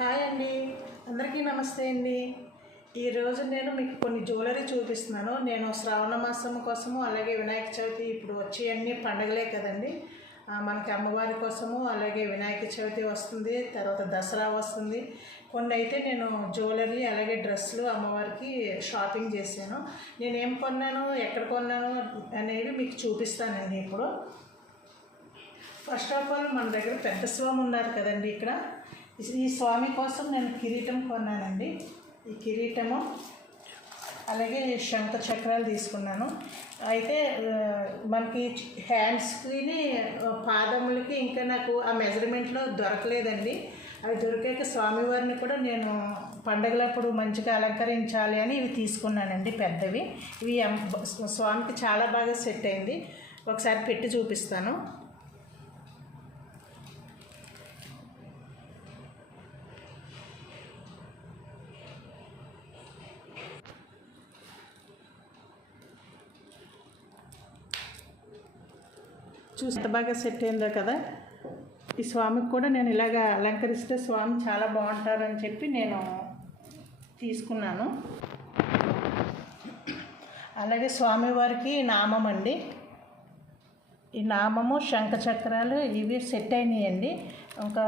Hi అండి. అందరికీ నమస్తే అండి. ఈరోజు నేను మీకు కొన్ని జ్యువెలరీ చూపిస్తున్నాను. నేను శ్రావణ మాసం కోసము అలాగే వినాయక చవితి ఇప్పుడు వచ్చి అన్ని పండగలే కదండి. మనకి అమ్మవారి కోసము అలాగే వినాయక చవితి వస్తుంది తర్వాత దసరా వస్తుంది. కొన్ని అయితే నేను జ్యువెలరీ అలాగే డ్రెస్సులు అమ్మవారికి షాపింగ్ చేశాను. నేను ఏం కొన్నాను ఎక్కడ కొన్నాను అనేవి మీకు చూపిస్తానండి ఇప్పుడు. ఫస్ట్ ఆఫ్ ఆల్ మన దగ్గర పెద్ద స్వామి ఉన్నారు కదండి ఇక్కడ. ఈ స్వామి కోసం నేను కిరీటం కొన్నానండి. ఈ కిరీటము అలాగే శంఖ చక్రాలు తీసుకున్నాను. అయితే మనకి హ్యాండ్స్కి పాదములకి ఇంకా నాకు ఆ మెజర్మెంట్లో దొరకలేదండి. అవి దొరికాక స్వామివారిని కూడా నేను పండగలప్పుడు మంచిగా అలంకరించాలి అని ఇవి తీసుకున్నానండి పెద్దవి. ఇవి స్వామికి చాలా బాగా సెట్ అయింది. ఒకసారి పెట్టి చూపిస్తాను. చూసి ఎంత బాగా సెట్ అయిందో కదా. ఈ స్వామికి కూడా నేను ఇలాగ అలంకరిస్తే స్వామి చాలా బాగుంటారని చెప్పి నేను తీసుకున్నాను. అలాగే స్వామివారికి నామం అండి. ఈ నామము శంఖ చక్రాలు ఇవి సెట్ అయినాయండి. ఇంకా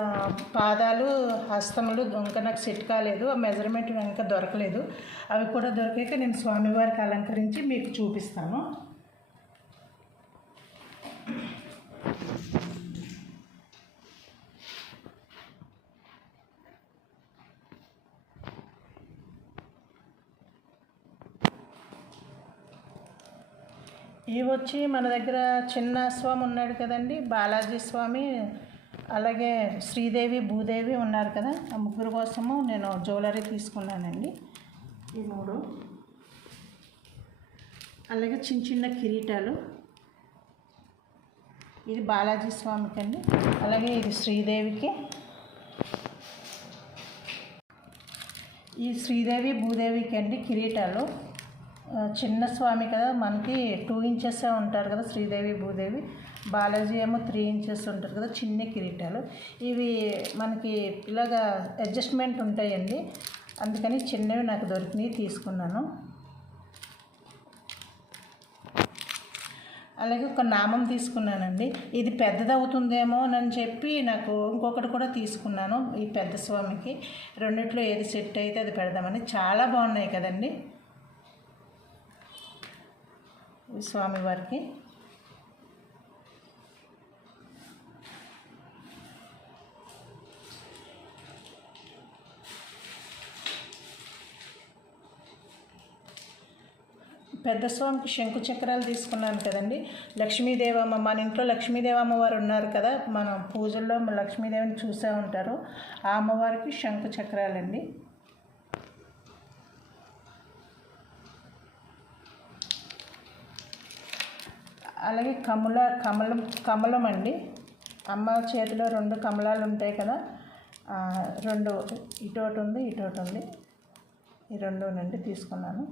పాదాలు హస్తములు ఇంకా నాకు సెట్ కాలేదు. ఆ మెజర్మెంట్ ఇంకా దొరకలేదు. అవి కూడా దొరికాక నేను స్వామివారికి అలంకరించి మీకు చూపిస్తాను. ఇవి వచ్చి మన దగ్గర చిన్న స్వామి ఉన్నాడు కదండి బాలాజీ స్వామి. అలాగే శ్రీదేవి భూదేవి ఉన్నారు కదా ఆ ముగ్గురు కోసము నేను జ్యువెలరీ తీసుకున్నానండి. ఈ మూడు. అలాగే చిన్న చిన్న కిరీటాలు. ఇది బాలాజీ స్వామికి అండి అలాగే ఇది శ్రీదేవికి. ఈ శ్రీదేవి భూదేవికి అండి కిరీటాలు. చిన్న స్వామి కదా మనకి టూ ఇంచెస్ ఉంటారు కదా శ్రీదేవి భూదేవి. బాలాజీ ఏమో త్రీ ఇంచెస్ ఉంటారు కదా చిన్న కిరీటాలు. ఇవి మనకి ఇలాగా అడ్జస్ట్మెంట్ ఉంటాయండి. అందుకని చిన్నవి నాకు దొరికినవి తీసుకున్నాను. అలాగే ఒక నామం తీసుకున్నానండి. ఇది పెద్దది అవుతుందేమో అని చెప్పి నాకు ఇంకొకటి కూడా తీసుకున్నాను ఈ పెద్ద స్వామికి. రెండిట్లో ఏది సెట్ అయితే అది పెడదామని. చాలా బాగున్నాయి కదండి ఈ స్వామివారికి. పెద్ద స్వామికి శంకు చక్రాలు తీసుకున్నాను కదండి. లక్ష్మీదేవమ్మ మన ఇంట్లో లక్ష్మీదేవమ్మ వారు ఉన్నారు కదా మనం పూజల్లో లక్ష్మీదేవిని చూసే ఉంటారు. ఆ అమ్మవారికి శంకు చక్రాలండి. అలాగే కమల కమలం కమలం అండి. అమ్మ చేతిలో రెండు కమలాలు ఉంటాయి కదా. రెండు ఇటోటి ఉంది ఇటోటి ఉంది. ఈ రెండు నుండి తీసుకున్నాను.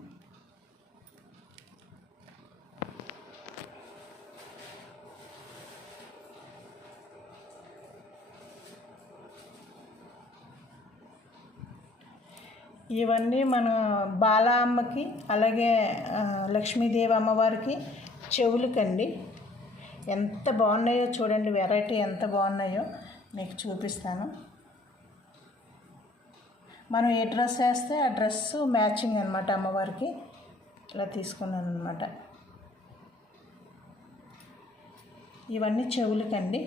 ఇవన్నీ మన బాల అమ్మకి అలాగే లక్ష్మీదేవి అమ్మవారికి చెవులకండి. ఎంత బాగున్నాయో చూడండి వెరైటీ ఎంత బాగున్నాయో మీకు చూపిస్తాను. మనం ఏ డ్రెస్ వేస్తే ఆ డ్రెస్ మ్యాచింగ్ అనమాట అమ్మవారికి. ఇలా తీసుకున్నాను అనమాట ఇవన్నీ చెవులకండి.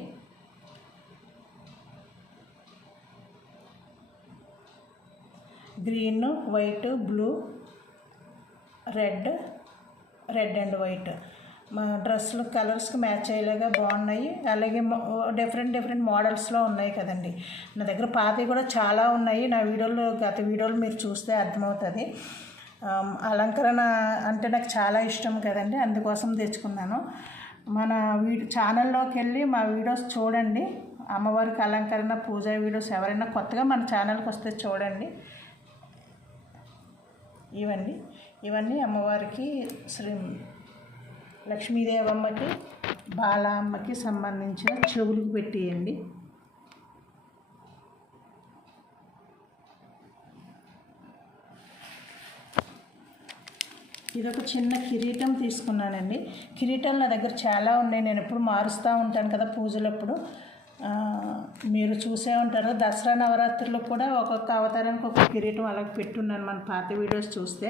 Green white blue red red and white. డ్రెస్సులు కలర్స్కి మ్యాచ్ అయ్యేలాగా బాగున్నాయి. అలాగే డిఫరెంట్ డిఫరెంట్ మోడల్స్లో ఉన్నాయి కదండి. నా దగ్గర పాతవి కూడా చాలా ఉన్నాయి. నా వీడియోలో గత వీడియోలు మీరు చూస్తే అర్థమవుతుంది. అలంకరణ అంటే నాకు చాలా ఇష్టం కదండి. అందుకోసం తెచ్చుకున్నాను. మన వీడియో ఛానల్లోకి వెళ్ళి మా వీడియోస్ చూడండి. అమ్మవారికి అలంకరణ పూజ వీడియోస్ ఎవరైనా కొత్తగా మన ఛానల్కి వస్తే చూడండి. ఇవండి. ఇవన్నీ అమ్మవారికి శ్రీ లక్ష్మీదేవమ్మకి బాలమ్మకి సంబంధించిన చెవులకు పెట్టేయండి. ఇది ఒక చిన్న కిరీటం తీసుకున్నానండి. కిరీటం నా దగ్గర చాలా ఉన్నాయి. నేను ఎప్పుడు మారుస్తూ ఉంటాను కదా పూజలప్పుడు. మీరు చూసే ఉంటారు. దసరా నవరాత్రులు కూడా ఒక్కొక్క అవతారానికి ఒక్కొక్క కిరీటం అలాగ పెట్టున్నాను మన పాత వీడియోస్ చూస్తే.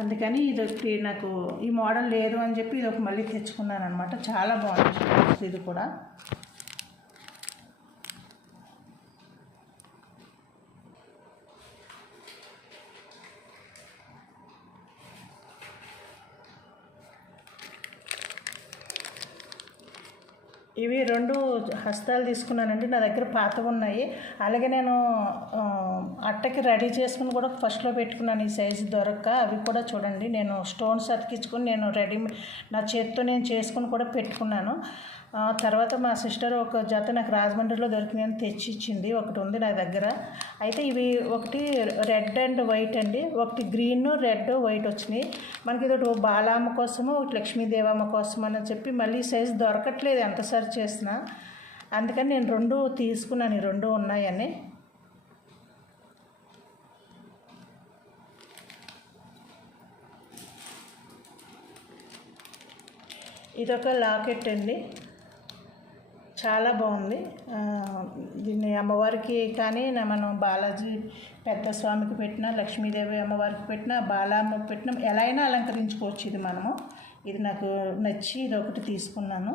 అందుకని ఇది ఒకటి నాకు ఈ మోడల్ లేదు అని చెప్పి ఇది ఒక మళ్ళీ తెచ్చుకున్నాను అనమాట చాలా బాగుంది. ఇది కూడా ఇవి రెండు హస్తాలు తీసుకున్నానండి. నా దగ్గర పాతవి ఉన్నాయి. అలాగే నేను అట్టకి రెడీ చేసుకుని కూడా ఫస్ట్లో పెట్టుకున్నాను. ఈ సైజు దొరక్క. అవి కూడా చూడండి. నేను స్టోన్స్ అతికించుకొని నేను రెడీ నా చేతితో నేను చేసుకుని కూడా పెట్టుకున్నాను. తర్వాత మా సిస్టర్ ఒక జత నాకు రాజమండ్రిలో దొరికినాయని తెచ్చి ఇచ్చింది ఒకటి ఉంది నా దగ్గర. అయితే ఇవి ఒకటి రెడ్ అండ్ వైట్ అండి. ఒకటి గ్రీన్ రెడ్ వైట్ వచ్చినాయి. మనకి ఇది ఒకటి బాలామ్మ కోసము ఒకటి లక్ష్మీదేవమ్మ కోసం అని చెప్పి మళ్ళీ సైజ్ దొరకట్లేదు ఎంత సర్చ్ చేసినా. అందుకని నేను రెండు తీసుకున్నాను. ఈ రెండు ఉన్నాయని. ఇదొక లాకెట్ అండి. చాలా బాగుంది. దీన్ని అమ్మవారికి కానీ మనం బాలాజీ పెద్ద స్వామికి పెట్టినా లక్ష్మీదేవి అమ్మవారికి పెట్టినా బాలమ్మకి పెట్టినా ఎలా అయినా అలంకరించుకోవచ్చు ఇది మనము. ఇది నాకు నచ్చి ఇది ఒకటి తీసుకున్నాను.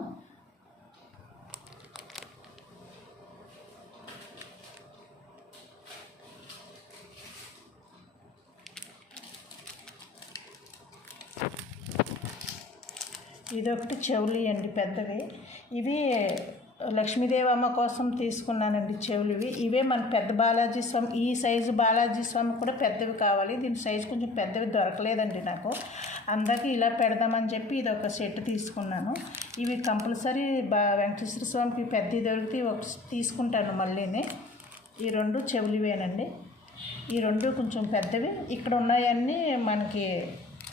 ఇదొకటి చెవులి అండి పెద్దవి. ఇవి లక్ష్మీదేవమ్మ కోసం తీసుకున్నానండి చెవులువి. ఇవే మన పెద్ద బాలాజీ స్వామి ఈ సైజు బాలాజీ స్వామి కూడా పెద్దవి కావాలి. దీని సైజు కొంచెం పెద్దవి దొరకలేదండి నాకు. అందరికీ ఇలా పెడదామని చెప్పి ఇది ఒక సెట్ తీసుకున్నాను. ఇవి కంపల్సరీ బా వెంకటేశ్వర స్వామికి పెద్దవి దొరికితే ఒక తీసుకుంటాను మళ్ళీని. ఈ రెండు చెవులివేనండి. ఈ రెండు కొంచెం పెద్దవి. ఇక్కడ ఉన్నాయన్నీ మనకి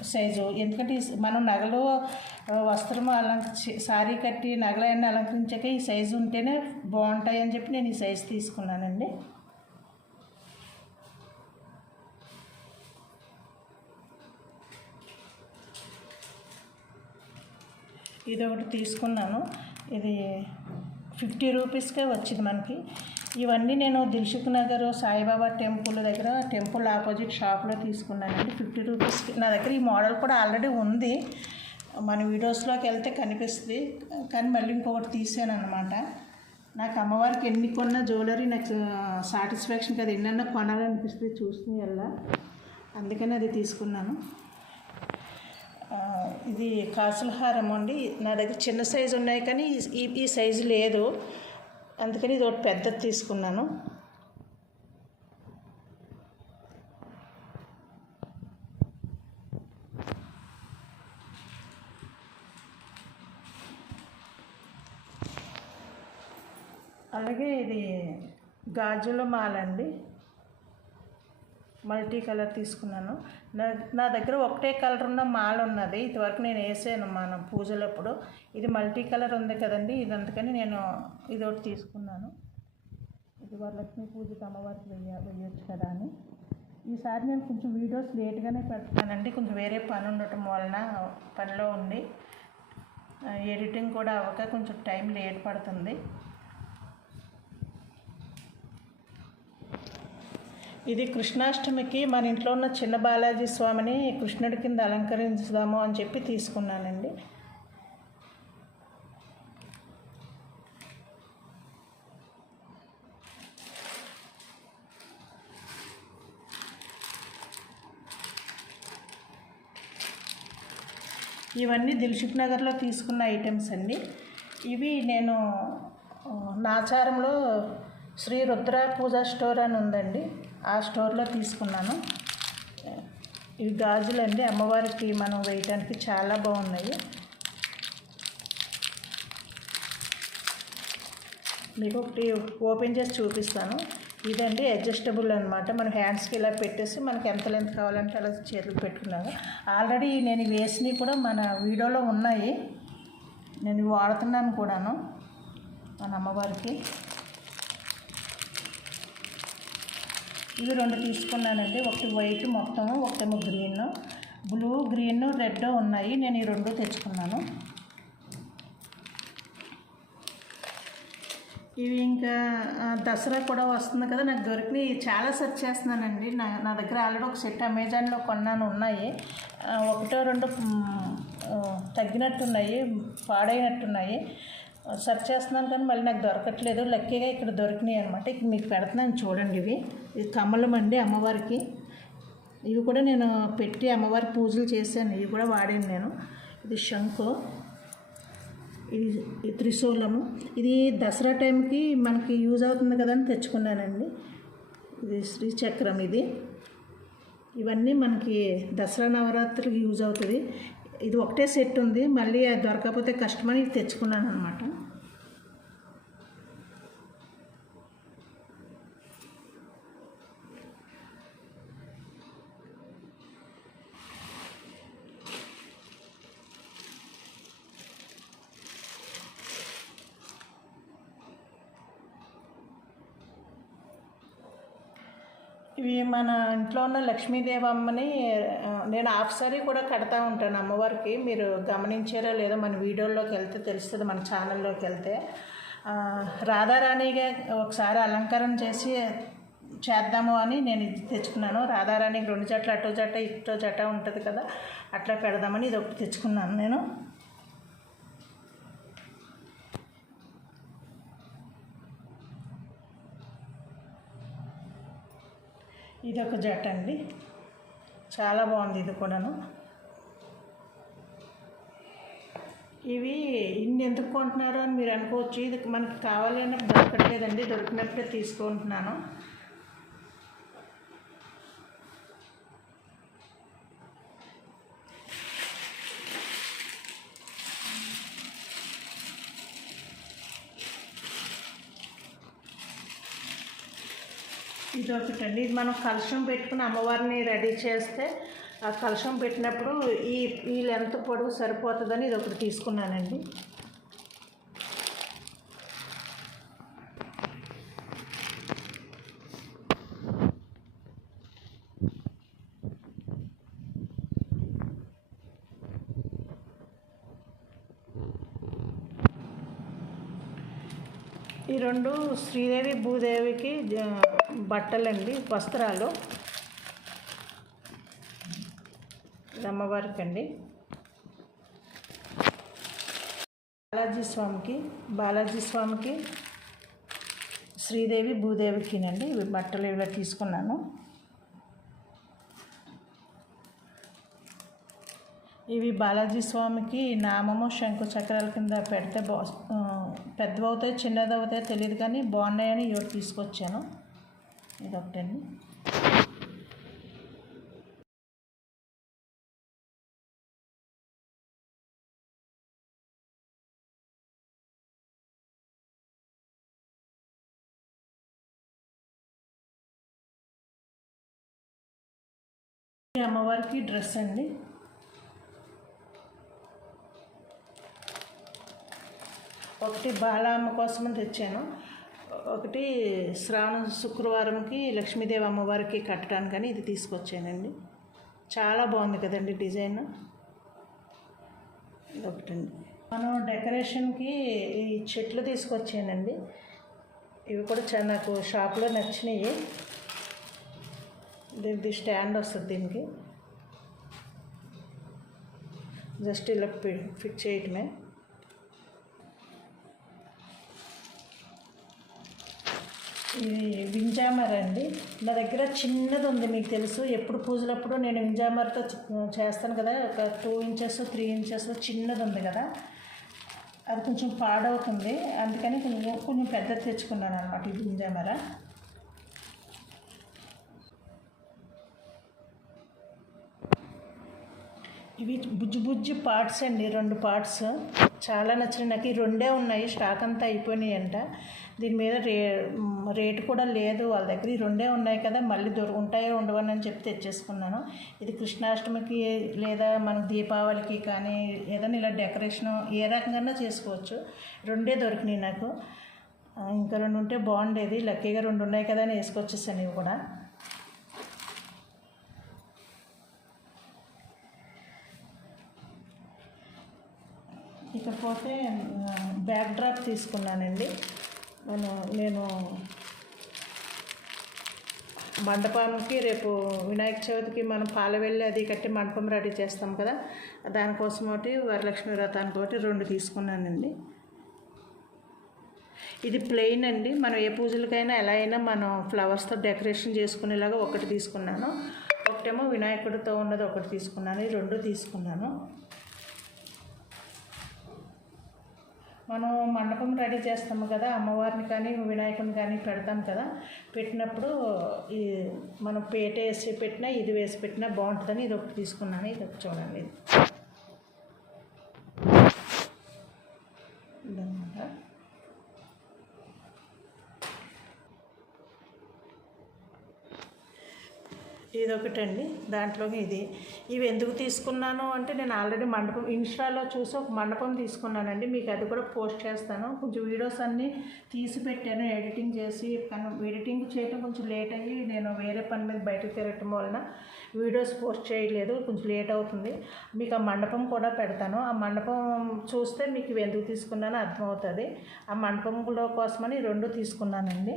సైజు. ఎందుకంటే మనం నగలు వస్త్రము వస్త్రం అలంకరించి శారీ కట్టి నగలన్నీ అలంకరించాక ఈ సైజు ఉంటేనే బాగుంటాయి అని చెప్పి నేను ఈ సైజు తీసుకున్నానండి. ఇది ఒకటి తీసుకున్నాను. ఇది ఫిఫ్టీ రూపీస్కే వచ్చింది మనకి. ఇవన్నీ నేను దిల్సుఖ్ నగర్ సాయిబాబా టెంపుల్ దగ్గర టెంపుల్ ఆపోజిట్ షాప్లో తీసుకున్నానండి. ఫిఫ్టీ రూపీస్కి నా దగ్గర ఈ మోడల్ కూడా ఆల్రెడీ ఉంది. మన వీడియోస్లోకి వెళ్తే కనిపిస్తుంది. కానీ మళ్ళీ ఇంకొకటి తీసాను అనమాట నాకు అమ్మవారికి ఎన్ని కొన్న జ్యువెలరీ నాకు సాటిస్ఫాక్షన్ కదా. ఎన్నన్నా కొనాలనిపిస్తుంది చూసిన వెళ్ళా అందుకని అది తీసుకున్నాను. ఇది కాసుల హారం అండి. నా దగ్గర చిన్న సైజు ఉన్నాయి కానీ ఈ ఈ సైజు లేదు. అందుకని ఇది ఒకటి పెద్దది తీసుకున్నాను. అలాగే ఇది గాజుల మాల అండి మల్టీ కలర్ తీసుకున్నాను. నా నా దగ్గర ఒకటే కలర్ ఉన్న మాల ఉన్నది. ఇదివరకు నేను వేసాను మన పూజలప్పుడు. ఇది మల్టీ కలర్ ఉంది కదండి ఇది అందుకని నేను ఇది ఒకటి తీసుకున్నాను. ఇది వరలక్ష్మి పూజకి అమ్మవారికి వెయ్య వెయ్యొచ్చు కదా అని. ఈసారి నేను కొంచెం వీడియోస్ లేట్గానే పెడతానండి. కొంచెం వేరే పని ఉండటం వలన పనిలో ఉండి ఎడిటింగ్ కూడా అవ్వక కొంచెం టైం లేట్ పడుతుంది. ఇది కృష్ణాష్టమికి మన ఇంట్లో ఉన్న చిన్న బాలాజీ స్వామిని కృష్ణుడి కింద అలంకరించుదాము అని చెప్పి తీసుకున్నానండి. ఇవన్నీ దిల్సుఖ్ నగర్లో తీసుకున్న ఐటమ్స్ అండి. ఇవి నేను నాచారంలో శ్రీ రుద్ర పూజా స్టోర్ అని ఉందండి. ఆ స్టోర్లో తీసుకున్నాను. ఇవి గాజులండి అమ్మవారికి మనం వేయటానికి చాలా బాగున్నాయి. మీకు ఒకటి ఓపెన్ చేసి చూపిస్తాను. ఇదండి అడ్జస్టబుల్ అనమాట మనం హ్యాండ్స్కి ఇలా పెట్టేసి మనకి ఎంత లెంత్ కావాలంటే అలా చేతులు పెట్టుకున్నాను. ఆల్రెడీ నేను వేసినవి కూడా మన వీడియోలో ఉన్నాయి. నేను వాడుతున్నాను కూడాను మన అమ్మవారికి. ఇవి రెండు తీసుకున్నానండి. ఒకటి వైట్ మొత్తము ఒకటేమో గ్రీన్. బ్లూ గ్రీన్ రెడ్ ఉన్నాయి. నేను ఈ రెండు తెచ్చుకున్నాను. ఇవి ఇంకా దసరా కూడా వస్తుంది కదా నాకు దొరికినాయి చాలా సెర్చ్ చేస్తున్నానండి. నా నా దగ్గర ఆల్రెడీ ఒక సెట్ అమెజాన్లో కొన్నాను ఉన్నాయి. ఒకటో రెండు తగ్గినట్టున్నాయి పాడైనట్టున్నాయి. సెర్చ్ చేస్తున్నాను కానీ మళ్ళీ నాకు దొరకట్లేదు. లక్కీగా ఇక్కడ దొరికినాయి అనమాట ఇక మీకు పెడుతున్నాను చూడండి ఇవి. ఇది కమలం అండి అమ్మవారికి. ఇవి కూడా నేను పెట్టి అమ్మవారి పూజలు చేశాను. ఇవి కూడా వాడాను నేను. ఇది శంఖు. ఇది ఇది త్రిశూలము. ఇది దసరా టైంకి మనకి యూజ్ అవుతుంది కదా అని తెచ్చుకున్నానండి. ఇది శ్రీచక్రం ఇది. ఇవన్నీ మనకి దసరా నవరాత్రికి యూజ్ అవుతుంది. ఇది ఒకటే సెట్ ఉంది మళ్ళీ అది దొరకకపోతే కష్టమని ఇది తెచ్చుకున్నాను అనమాట ఇవి మన ఇంట్లో ఉన్న లక్ష్మీదేవమ్మని నేను హాఫ్ సారీ కూడా కడతా ఉంటాను అమ్మవారికి. మీరు గమనించారో లేదో మన వీడియోలోకి వెళ్తే తెలుస్తుంది మన ఛానల్లోకి వెళ్తే. రాధారాణిగా ఒకసారి అలంకరణ చేసి చేద్దాము అని నేను ఇది తెచ్చుకున్నాను. రాధారాణికి రెండు జట్లు అటో జట్ట ఇటో జట్ట ఉంటుంది కదా అట్లా పెడదామని ఇది ఒకటి తెచ్చుకున్నాను నేను. ఇది ఒక జట్ అండి. చాలా బాగుంది ఇది కూడాను. ఇవి ఇన్ని ఎందుకు కొంటున్నారు అని మీరు అనుకోవచ్చు. ఇది మనకి కావాలి అన్నప్పుడు దొరకట్లేదండి దొరికినప్పుడే తీసుకుంటున్నాను ఇది ఒకటండి. ఇది మనం కలుషం పెట్టుకుని అమ్మవారిని రెడీ చేస్తే ఆ కలుషం పెట్టినప్పుడు ఈ ఈ లెంత్ పొడవు సరిపోతుందని ఇది ఒకటి తీసుకున్నానండి. రెండు శ్రీదేవి భూదేవికి బట్టలండి వస్త్రాలు. అమ్మవారికి అండి బాలాజీ స్వామికి బాలాజీ స్వామికి శ్రీదేవి భూదేవికినండి. ఇవి బట్టలు ఇలా తీసుకున్నాను. ఇవి బాలాజీ స్వామికి నామము శంకు చక్రాల కింద పెడితే బా పెద్దవి అవుతాయి చిన్నది అవుతాయి తెలియదు కానీ బాగున్నాయని ఇవి తీసుకొచ్చాను. ఇదొకటండి. అమ్మవారికి డ్రెస్ అండి. ఒకటి బాలమ్మ కోసం తెచ్చాను. ఒకటి శ్రావణ శుక్రవారంకి లక్ష్మీదేవి అమ్మవారికి కట్టడానికని ఇది తీసుకొచ్చానండి. చాలా బాగుంది కదండి డిజైన్. ఇది ఒకటండి మనం డెకరేషన్కి ఈ చెట్లు తీసుకొచ్చానండి. ఇవి కూడా చాలా నాకు షాప్లో నచ్చినాయి. దీనికి స్టాండ్ వస్తుంది దీనికి. జస్ట్ ఇలా ఫిట్ చేయటమే. ఇది వింజామర్ అండి. నా దగ్గర చిన్నది ఉంది మీకు తెలుసు. ఎప్పుడు పూజలప్పుడు నేను వింజామర్తో చేస్తాను కదా. ఒక టూ ఇంచెస్ త్రీ ఇంచెస్ చిన్నది ఉంది కదా. అది కొంచెం పాడవుతుంది. అందుకని కొంచెం కొంచెం పెద్దది తెచ్చుకున్నాను అనమాట ఇది వింజామర. ఇవి బుజ్జు బుజ్జి పార్ట్స్ అండి రెండు పార్ట్స్. చాలా నచ్చినాయి. నాకు ఈ రెండే ఉన్నాయి. స్టాక్ అంతా అయిపోయినాయి అంట దీని మీద రే రేటు కూడా లేదు. వాళ్ళ దగ్గర ఈ రెండే ఉన్నాయి కదా. మళ్ళీ దొరుకుంటాయో ఉండవని అని చెప్పి తెచ్చేసుకున్నాను. ఇది కృష్ణాష్టమికి లేదా మన దీపావళికి కానీ ఏదైనా ఇలా డెకరేషన్ ఏ రకంగా చేసుకోవచ్చు. రెండే దొరికినాయి నాకు. ఇంకా రెండు ఉంటే బాగుండేది. లక్కీగా రెండు ఉన్నాయి కదా అని వేసుకొచ్చేసాను ఇవి కూడా. ఇకపోతే బ్యాక్ డ్రాప్ తీసుకున్నానండి. నేను నేను మండపానికి రేపు వినాయక చవితికి మనం పాలవెల్లి అది కట్టి మండపం రెడీ చేస్తాం కదా దానికోసం ఒకటి వరలక్ష్మి వ్రతానికి ఒకటి రెండు తీసుకున్నానండి. ఇది ప్లెయిన్ అండి. మనం ఏ పూజలకైనా ఎలా అయినా మనం ఫ్లవర్స్తో డెకరేషన్ చేసుకునేలాగా ఒకటి తీసుకున్నాను. ఒకటేమో వినాయకుడితో ఉన్నది ఒకటి తీసుకున్నాను. ఈ రెండు తీసుకున్నాను. మనం మండపం రెడీ చేస్తాము కదా అమ్మవారిని కానీ వినాయకుని కానీ పెడతాం కదా. పెట్టినప్పుడు ఈ మనం పేట వేసి పెట్టినా ఇది వేసి పెట్టినా బాగుంటుందని ఇది ఒకటి తీసుకున్నాను. ఇది ఒకటి చూడండి. ఇది ఒకటండి దాంట్లో ఇది. ఇవి ఎందుకు తీసుకున్నాను అంటే నేను ఆల్రెడీ మండపం ఇన్స్టాలో చూసి ఒక మండపం తీసుకున్నానండి. మీకు అది కూడా పోస్ట్ చేస్తాను. కొంచెం వీడియోస్ అన్నీ తీసి పెట్టాను ఎడిటింగ్ చేసి ఎడిటింగ్ చేయడం కొంచెం లేట్ అయ్యి నేను వేరే పని మీద బయటకు తిరగటం వలన వీడియోస్ పోస్ట్ చేయలేదు కొంచెం లేట్ అవుతుంది. మీకు ఆ మండపం కూడా పెడతాను. ఆ మండపం చూస్తే మీకు ఇవి ఎందుకు తీసుకున్నానో అర్థమవుతుంది. ఆ మండపంలో కోసమని రెండు తీసుకున్నానండి.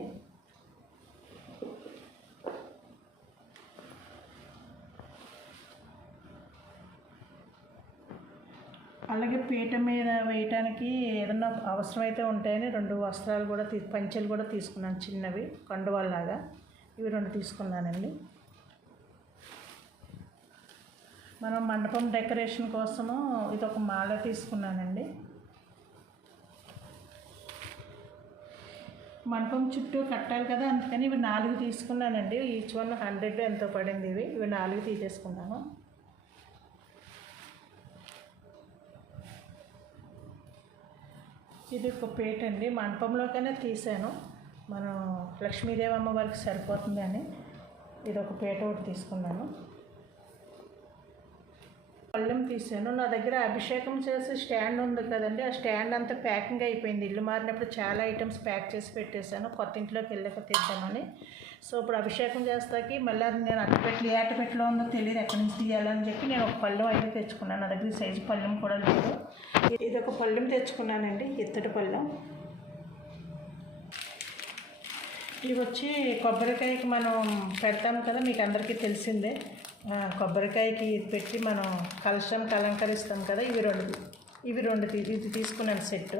అలాగే పీట మీద వేయటానికి ఏదన్నా అవసరమైతే ఉంటాయని రెండు వస్త్రాలు కూడా తీ పంచెలు కూడా తీసుకున్నాను చిన్నవి కండువాల్లాగా. ఇవి రెండు తీసుకున్నానండి. మనం మండపం డెకరేషన్ కోసము ఇది ఒక మాల తీసుకున్నానండి. మండపం చుట్టూ కట్టాలి కదా అందుకని ఇవి నాలుగు తీసుకున్నానండి. ఈచ్ వన్ హండ్రెడ్ ఎంతో పడింది ఇవి. ఇవి నాలుగు తీసేసుకున్నాను. ఇది ఒక పేట అండి. మండపంలోకైనా తీసాను. మనం లక్ష్మీదేవి అమ్మవారికి సరిపోతుంది అని ఇది ఒక పేట ఒకటి తీసుకున్నాను. పళ్ళెం తీసాను. నా దగ్గర అభిషేకం చేసే స్టాండ్ ఉంది కదండి. ఆ స్టాండ్ అంతా ప్యాకింగ్ అయిపోయింది. ఇల్లు మారినప్పుడు చాలా ఐటమ్స్ ప్యాక్ చేసి పెట్టేశాను. కొత్త ఇంట్లోకి వెళ్ళక తీద్దామని. సో ఇప్పుడు అభిషేకం చేస్తాకి మళ్ళీ అది నేను అట్టపెట్లు ఏ అట్టపెట్లో ఉందో తెలియదు ఎక్కడి నుంచి తీయాలని చెప్పి నేను ఒక పళ్ళెం అయితే తెచ్చుకున్నాను. నా దగ్గర సైజు పళ్ళెం కూడా లేదు. ఇది ఒక పళ్ళెం తెచ్చుకున్నానండి ఇత్తడి పళ్ళెం. ఇవి వచ్చి కొబ్బరికాయకి మనం పెడతాం కదా మీకు అందరికీ తెలిసిందే. కొబ్బరికాయకి ఇది పెట్టి మనం కలశం అలంకరిస్తాం కదా ఇవి రెండు. ఇవి రెండు తీ- ఇది తీసుకున్నాను సెట్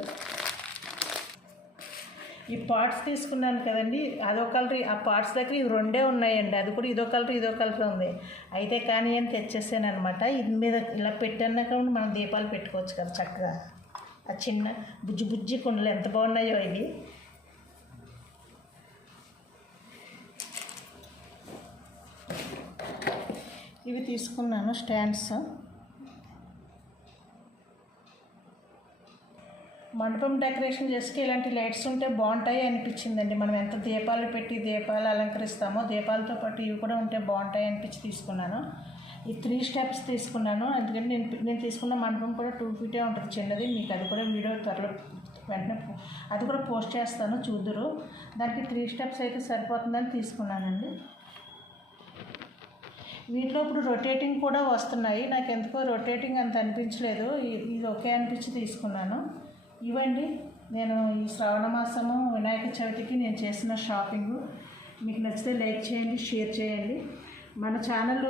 ఈ పార్ట్స్ తీసుకున్నాను కదండి అదో కలర్ ఆ పార్ట్స్ దగ్గర ఇవి రెండే ఉన్నాయండి. అది కూడా ఇదో కలర్ ఇదో కలర్ ఉంది. అయితే కానీ అని తెచ్చేసాను అనమాట ఇది మీద ఇలా పెట్టాక మనం దీపాలు పెట్టుకోవచ్చు కదా చక్కగా. ఆ చిన్న బుజ్జి బుజ్జి కుండలు ఎంత బాగున్నాయో ఇవి. ఇవి తీసుకున్నాను స్టాండ్స్. మండపం డెకరేషన్ చేసుకుని ఇలాంటి లైట్స్ ఉంటే బాగుంటాయి అనిపించిందండి. మనం ఎంత దీపాలు పెట్టి దీపాలు అలంకరిస్తామో దీపాలతో పాటు ఇవి కూడా ఉంటే బాగుంటాయి అనిపించి తీసుకున్నాను. ఈ త్రీ స్టెప్స్ తీసుకున్నాను. ఎందుకంటే నేను నేను తీసుకున్న మండపం కూడా టూ ఫీటే ఉంటుంది. చిన్నది మీకు అది కూడా వీడియో త్వరలో వెంటనే అది కూడా పోస్ట్ చేస్తాను చూద్దురు. దానికి త్రీ స్టెప్స్ అయితే సరిపోతుందని తీసుకున్నానండి. వీటిలో ఇప్పుడు రొటేటింగ్ కూడా వస్తున్నాయి. నాకు ఎందుకో రొటేటింగ్ అంత అనిపించలేదు. ఇది ఒకే అనిపించి తీసుకున్నాను. ఇవండి నేను ఈ శ్రావణ మాసము వినాయక చవితికి నేను చేసిన షాపింగ్. మీకు నచ్చితే లైక్ చేయండి షేర్ చేయండి. మన ఛానల్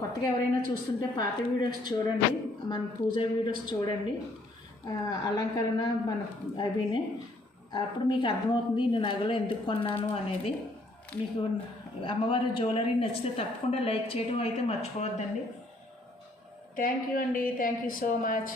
కొత్తగా ఎవరైనా చూస్తుంటే పాత వీడియోస్ చూడండి. మన పూజ వీడియోస్ చూడండి. అలంకరణ మన అవినే. అప్పుడు మీకు అర్థమవుతుంది నేను నగలు ఎందుకు కొన్నాను అనేది. మీకు అమ్మవారి జ్యువెలరీ నచ్చితే తప్పకుండా లైక్ చేయడం అయితే మర్చిపోవద్దండి. థ్యాంక్ యూ అండి. Thank you so much.